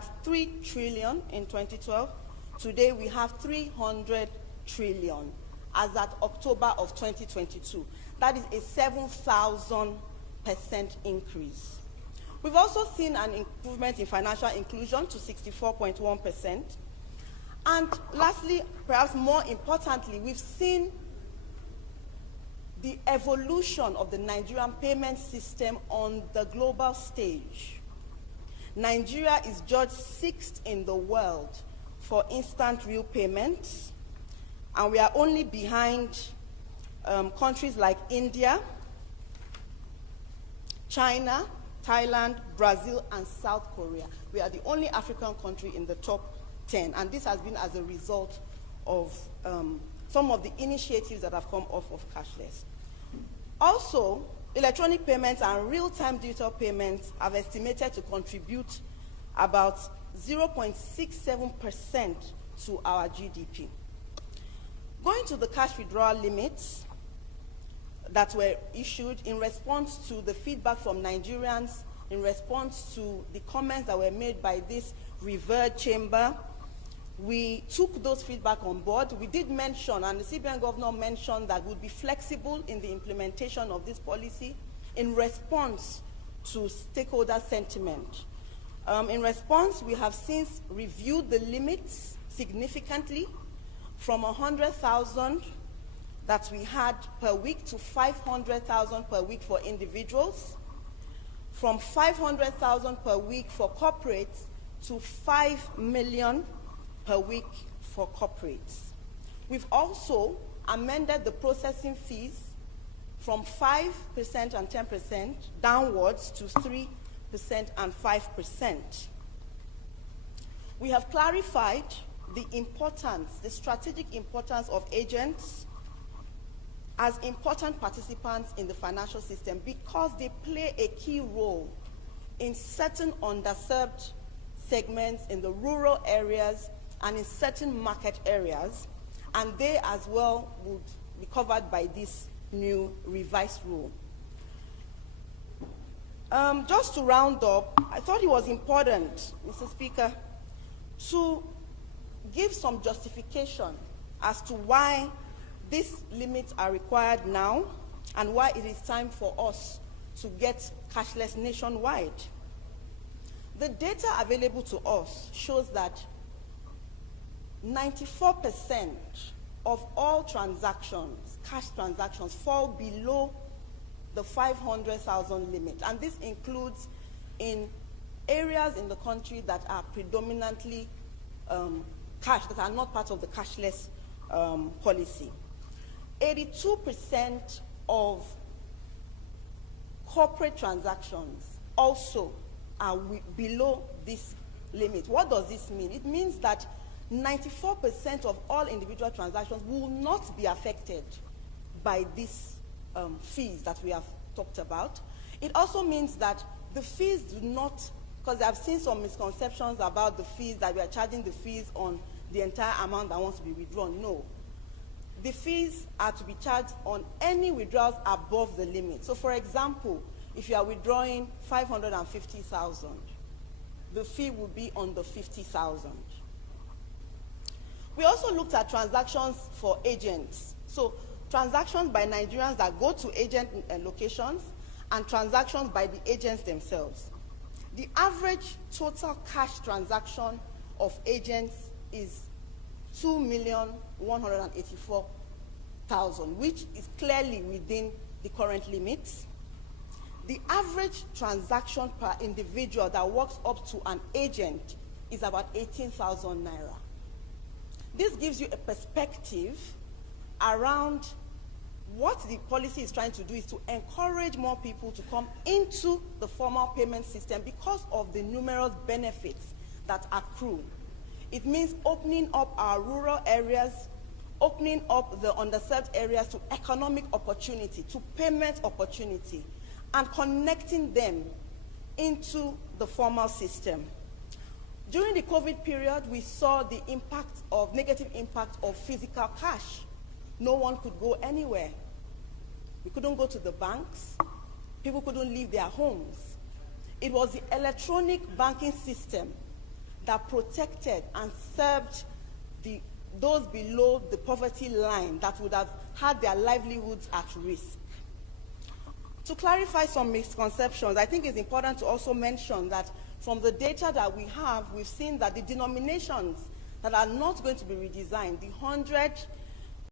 had 3 trillion in 2012. Today we have 300 trillion as at October of 2022. That is a 7,000% increase. We've also seen an improvement in financial inclusion to 64.1%. And lastly, perhaps more importantly, we've seen the evolution of the Nigerian payment system on the global stage. Nigeria is judged 6th in the world for instant real payments, and we are only behind countries like India, China, Thailand, Brazil, and South Korea. We are the only African country in the top 10, and this has been as a result of some of the initiatives that have come off of cashless. Also, electronic payments and real-time digital payments have estimated to contribute about 0.67% to our GDP. Going to the cash withdrawal limits that were issued in response to the feedback from Nigerians, in response to the comments that were made by this revered chamber, we took those feedback on board. We did mention, and the CBN governor mentioned, that we'll be flexible in the implementation of this policy in response to stakeholder sentiment. In response, we have since reviewed the limits significantly from 100,000 that we had per week to 500,000 per week for individuals, from 500,000 per week for corporates to 5 million per week for corporates. We've also amended the processing fees from 5% and 10% downwards to 3% and 5%. We have clarified the importance, the strategic importance of agents as important participants in the financial system because they play a key role in certain underserved segments in the rural areas and in certain market areas, and they as well would be covered by this new revised rule. Just to round up, I thought it was important, Mr. Speaker, to give some justification as to why these limits are required now and why it is time for us to get cashless nationwide. The data available to us shows that 94% of all transactions, cash transactions, fall below the 500,000 limit. And this includes in areas in the country that are predominantly cash, that are not part of the cashless policy. 82% of corporate transactions also are below this limit. What does this mean? It means that 94% of all individual transactions will not be affected by these fees that we have talked about. It also means that the fees do not, because I've seen some misconceptions about the fees, that we are charging the fees on the entire amount that wants to be withdrawn. No. The fees are to be charged on any withdrawals above the limit. So for example, if you are withdrawing 550,000, the fee will be on the 50,000. We also looked at transactions for agents. So transactions by Nigerians that go to agent locations and transactions by the agents themselves. The average total cash transaction of agents is 2,184,000, which is clearly within the current limits. The average transaction per individual that works up to an agent is about 18,000 naira. This gives you a perspective around what the policy is trying to do is to encourage more people to come into the formal payment system because of the numerous benefits that accrue. It means opening up our rural areas, opening up the underserved areas to economic opportunity, to payment opportunity, and connecting them into the formal system. During the COVID period, we saw the negative impact of physical cash. No one could go anywhere. We couldn't go to the banks. People couldn't leave their homes. It was the electronic banking system that protected and served those below the poverty line that would have had their livelihoods at risk. To clarify some misconceptions, I think it's important to also mention that from the data that we've seen that the denominations that are not going to be redesigned, the 100